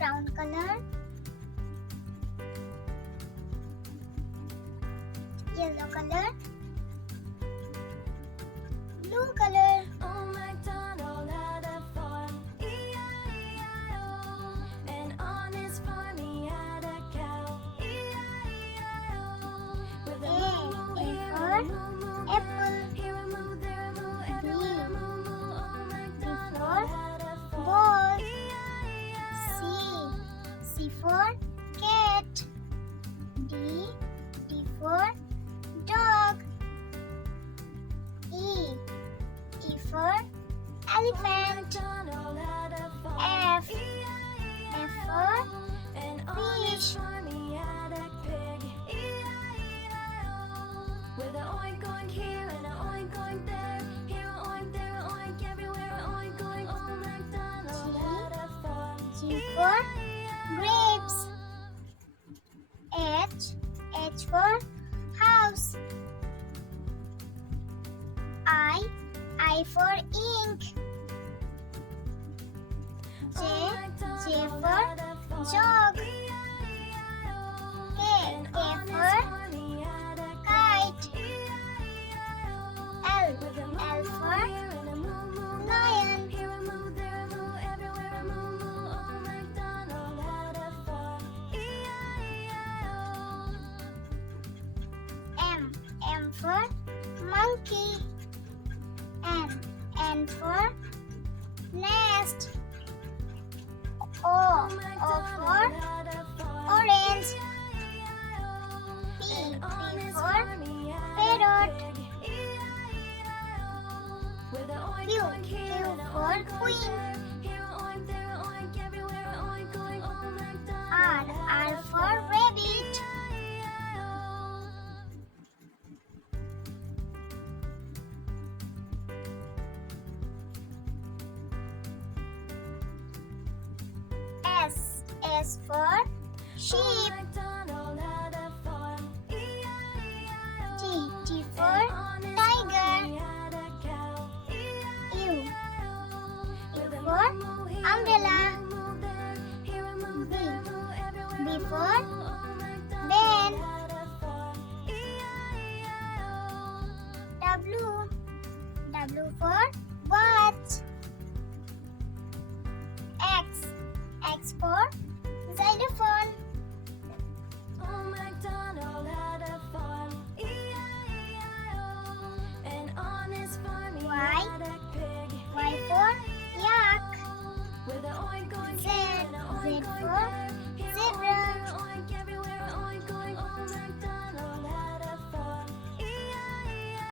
brown color, yellow color, blue color. Old MacDonald had a farm, E-I-E-I-O. And on his farm he had a cow, E-I-E-I-O. With a moo-moo here and a moo-moo Apple. there, here a moo, there a moo, everywhere a moo-moo. Old MacDonald had a farm, Ball. E-I-E-I-O. C for cat. D for dog. E for elephant. MacDonald had a farm, F E-I-E-I-O. for And on his fish. farm he had a pig, E-I-E-I-O. With a oink oink here and a oink oink there, here a oink, there a oink, everywhere a oink oink. Old MacDonald had a farm, G for E-I-E-I-O. grapes. H for house. I for ink. J for jog. K for kite. L for lion. M for monkey. N for nest. O for orange. P for parrot. Q for queen. R for rabbit. S for sheep. T for tiger. U for umbrella. B for ben. W for watch. X for xylophone. Old MacDonald had a farm, E-I-E-I-O. And on his farm he Y. had a pig, Y for yak. with a oink oink Z here and a oink oink for there,